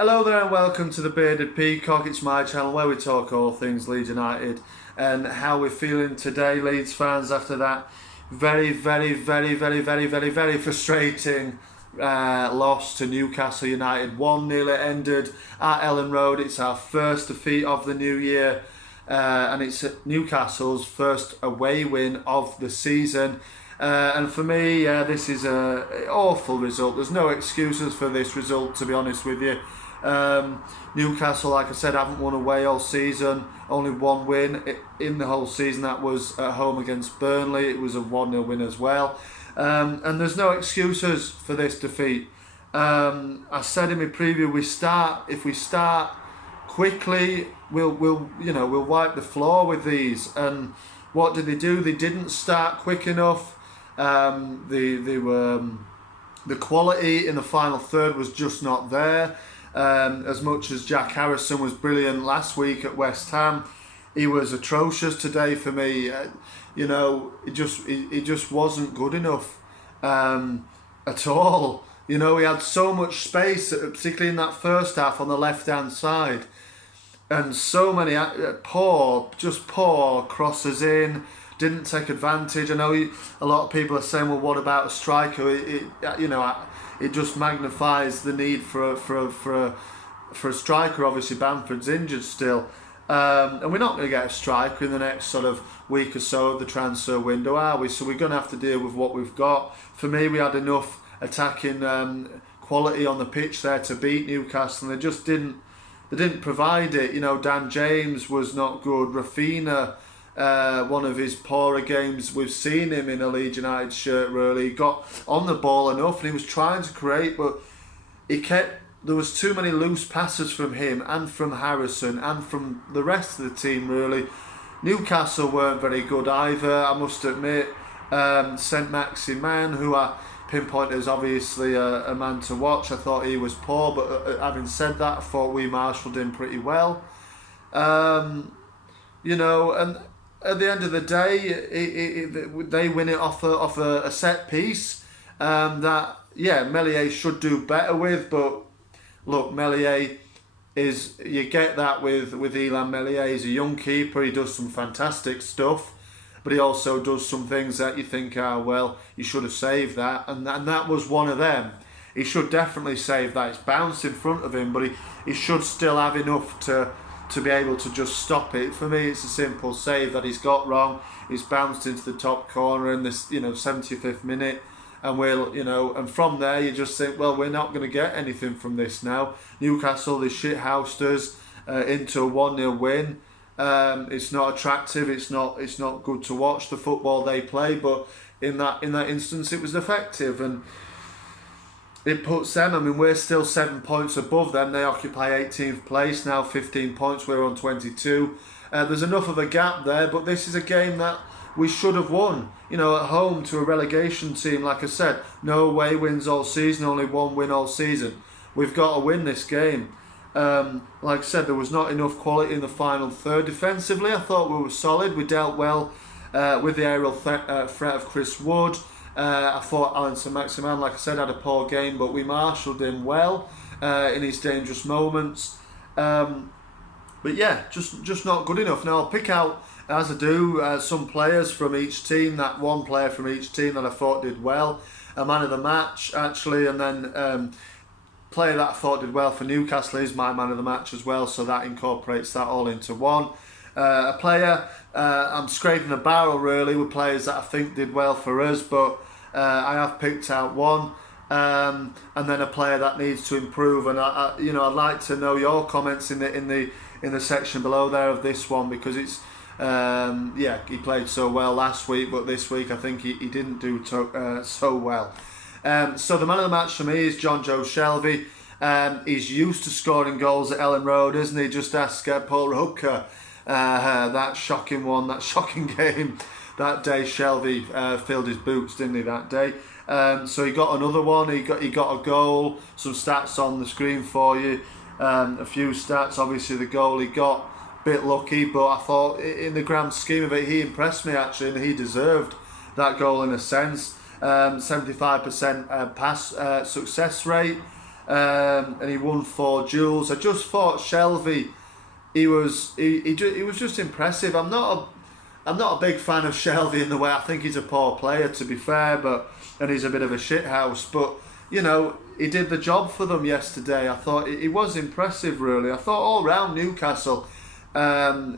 Hello there and welcome to the Bearded Peacock. It's my channel where we talk all things Leeds United and how we're feeling today, Leeds fans, after that very frustrating loss to Newcastle United. 1-0 it ended at Ellen Road. It's our first defeat of the new year and it's Newcastle's first away win of the season. And for me, this is an awful result. There's no excuses for this result, to be honest with you. Newcastle, like I said, haven't won away all season. Only one win in the whole season. That was at home against Burnley. It was a 1-0 win as well. And there's no excuses for this defeat. I said in my preview, if we start quickly, we'll wipe the floor with these. And what did they do? They didn't start quick enough. The quality in the final third was just not there. As much as Jack Harrison was brilliant last week at West Ham, he was atrocious today for me. It just wasn't good enough at all. He had so much space, particularly in that first half on the left-hand side, and so many poor crosses in. Didn't take advantage. I know a lot of people are saying, well, what about a striker? It just magnifies the need for a striker. Obviously, Bamford's injured still, and we're not going to get a striker in the next sort of week or so of the transfer window, are we? So we're going to have to deal with what we've got. For me, we had enough attacking quality on the pitch there to beat Newcastle, and they just didn't. They didn't provide it. Dan James was not good. Rafinha. One of his poorer games we've seen him in a Leeds United shirt. Really, he got on the ball enough and he was trying to create, but there was too many loose passes from him and from Harrison and from the rest of the team. Really, Newcastle weren't very good either, I must admit. Saint-Maximin, who I pinpoint as obviously a man to watch, I thought he was poor, but having said that, I thought we marshalled him pretty well. And at the end of the day, they win it off a set piece that Meslier should do better with. But look, Meslier you get that with Illan Meslier. He's a young keeper. He does some fantastic stuff, but he also does some things that you think, you should have saved that, and that was one of them. He should definitely save that. It's bounced in front of him, but he should still have enough to be able to just stop it. For me, it's a simple save that he's got wrong. He's bounced into the top corner in this 75th minute, and and from there you just think, well, we're not going to get anything from this now. Newcastle, they shithoused us into a 1-0 win. It's not attractive. It's not good to watch the football they play, but in that instance it was effective, and it puts them, we're still 7 points above them. They occupy 18th place now, 15 points, we're on 22. There's enough of a gap there, but this is a game that we should have won. At home to a relegation team, like I said, no away wins all season, only one win all season. We've got to win this game. Like I said, there was not enough quality in the final third. Defensively, I thought we were solid. We dealt well with the aerial threat of Chris Wood. I thought Alan Saint-Maximin, like I said, had a poor game, but we marshalled him well in his dangerous moments. But yeah, just not good enough. Now I'll pick out, as I do, some players from each team. That one player from each team that I thought did well. A man of the match, actually, and then player that I thought did well for Newcastle is my man of the match as well. So that incorporates that all into one. A player, I'm scraping a barrel really with players that I think did well for us, but I have picked out one, and then a player that needs to improve. And I'd like to know your comments in the section below there of this one, because it's he played so well last week, but this week I think he didn't do so well. So the man of the match for me is John Joe Shelvey. He's used to scoring goals at Ellen Road, isn't he? Just ask Paul Rupke. That shocking game that day. Shelvey filled his boots, didn't he, that day? So he got another one. He got a goal. Some stats on the screen for you. A few stats. Obviously, the goal he got, a bit lucky, but I thought in the grand scheme of it, he impressed me actually, and he deserved that goal in a sense. 75% pass success rate. and he won 4 duels. I just thought Shelvey, he was just impressive. I'm not a big fan of Shelvey in the way I think he's a poor player, to be fair, and he's a bit of a shithouse. But you know, he did the job for them yesterday. I thought he was impressive, really. I thought all round Newcastle, they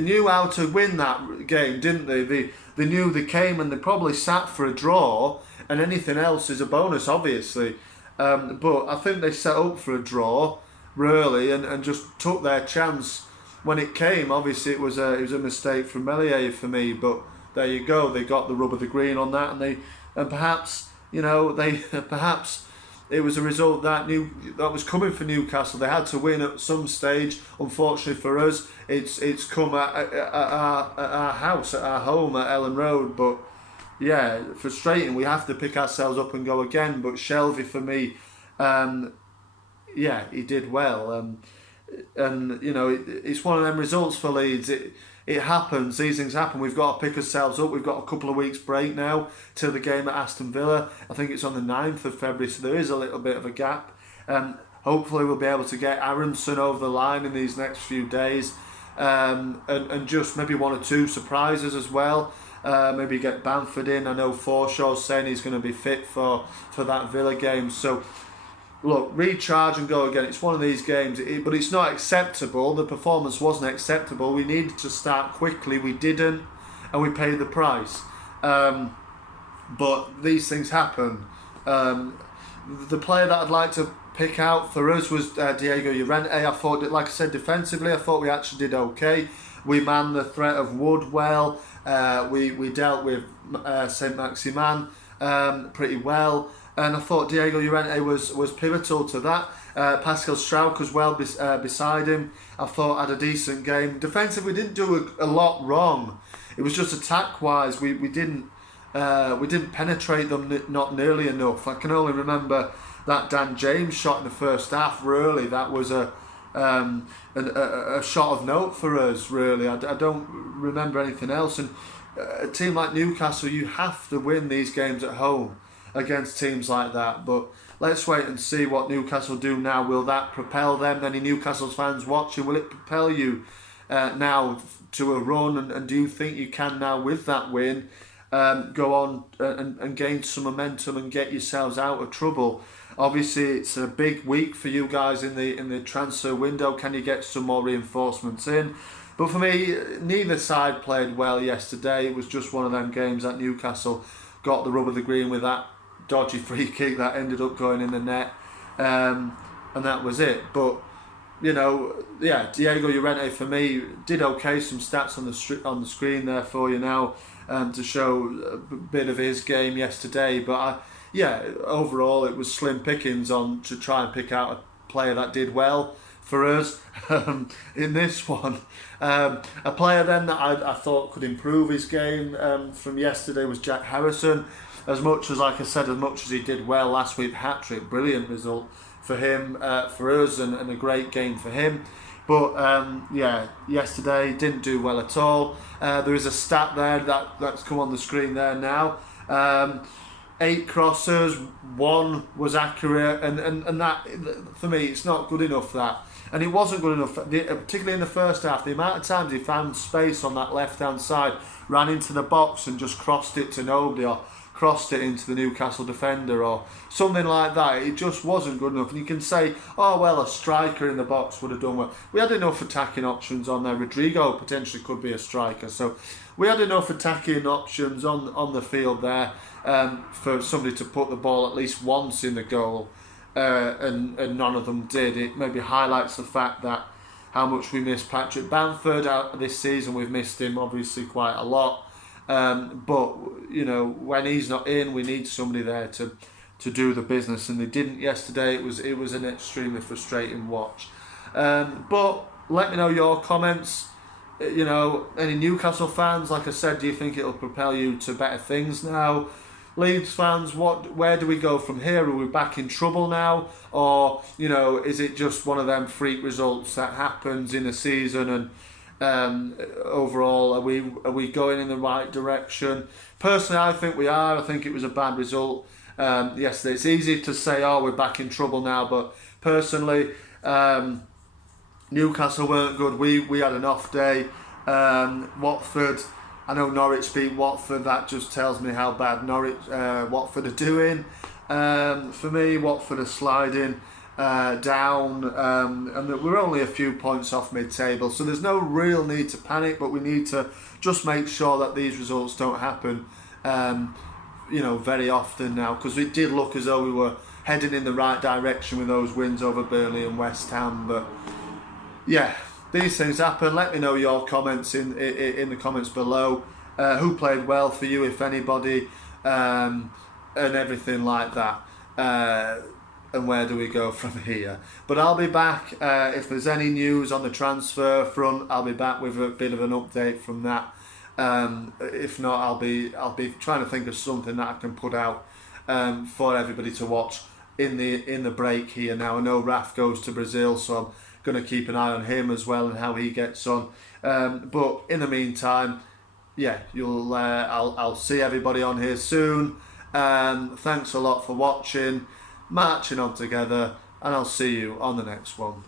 knew how to win that game, didn't they? They knew they came, and they probably sat for a draw, and anything else is a bonus, obviously. But I think they set up for a draw, really, and just took their chance when it came. Obviously, it was a mistake from Melier for me, but there you go. They got the rub of the green on that, and perhaps perhaps it was a result that was coming for Newcastle. They had to win at some stage. Unfortunately for us, it's come at our house, at our home at Ellen Road. But yeah, frustrating. We have to pick ourselves up and go again. But Shelvey, for me, he did well. And you know, it's one of them results for Leeds. It happens. These things happen. We've got to pick ourselves up. We've got a couple of weeks break now till the game at Aston Villa. I think it's on the 9th of February, so there is a little bit of a gap. Hopefully we'll be able to get Aronson over the line in these next few days, and just maybe 1 or 2 surprises as well. Maybe get Bamford in. I know Forshaw's saying he's going to be fit for that Villa game. So look, recharge and go again. It's one of these games, but it's not acceptable. The performance wasn't acceptable. We needed to start quickly. We didn't, and we paid the price. But these things happen. The player that I'd like to pick out for us was Diego Llorente. I thought, like I said, defensively, I thought we actually did okay. We manned the threat of Wood well. We dealt with Saint Maximin pretty well. And I thought Diego Llorente was pivotal to that. Pascal Struijk as well beside him, I thought had a decent game. Defensively, we didn't do a lot wrong. It was just attack-wise, we didn't penetrate them not nearly enough. I can only remember that Dan James shot in the first half. Really, that was a shot of note for us. Really, I don't remember anything else. And a team like Newcastle, you have to win these games at home against teams like that. But let's wait and see what Newcastle do now. Will that propel them? Any Newcastle fans watching, will it propel you now to a run? And do you think you can now, with that win, go on and gain some momentum and get yourselves out of trouble? Obviously, it's a big week for you guys in the transfer window. Can you get some more reinforcements in? But for me, neither side played well yesterday. It was just one of them games that Newcastle got the rub of the green with that dodgy free kick that ended up going in the net, and that was it. But you know, yeah, Diego Llorente for me did okay. Some stats on the screen there for you now to show a bit of his game yesterday. But overall it was slim pickings on to try and pick out a player that did well for us in this one. A player then that I thought could improve his game from yesterday was Jack Harrison. As much as he did well last week, hat-trick, brilliant result for him, for us, and a great game for him. But yesterday didn't do well at all. There is a stat there that's come on the screen there now. 8 crosses, 1 was accurate, and that, for me, it's not good enough, that. And it wasn't good enough, particularly in the first half. The amount of times he found space on that left-hand side, ran into the box and just crossed it to nobody, or crossed it into the Newcastle defender or something like that. It just wasn't good enough. And you can say, oh well, a striker in the box would have done well. We had enough attacking options on there. Rodrigo potentially could be a striker, so we had enough attacking options on the field there for somebody to put the ball at least once in the goal, and none of them did. It maybe highlights the fact that how much we miss Patrick Bamford out this season. We've missed him obviously quite a lot. But you know, when he's not in, we need somebody there to do the business, and they didn't yesterday. It was an extremely frustrating watch. But let me know your comments. You know, any Newcastle fans, like I said, do you think it'll propel you to better things now? Leeds fans, where do we go from here? Are we back in trouble now, or you know, is it just one of them freak results that happens in a season? And overall, are we going in the right direction? Personally, I think we are. I think it was a bad result. yesterday. It's easy to say, oh, we're back in trouble now, but personally, Newcastle weren't good. We had an off day. Watford, I know Norwich beat Watford. That just tells me how bad Watford are doing. For me, Watford are sliding down, and that we're only a few points off mid-table, so there's no real need to panic, but we need to just make sure that these results don't happen very often now, because it did look as though we were heading in the right direction with those wins over Burnley and West Ham. But yeah, these things happen. Let me know your comments in the comments below. Who played well for you, if anybody, and everything like that. And where do we go from here? But I'll be back if there's any news on the transfer front. I'll be back with a bit of an update from that. If not, I'll be trying to think of something that I can put out for everybody to watch in the break here. Now I know Raf goes to Brazil, so I'm going to keep an eye on him as well and how he gets on. But in the meantime, yeah, I'll see everybody on here soon. Thanks a lot for watching. Marching on together, and I'll see you on the next one.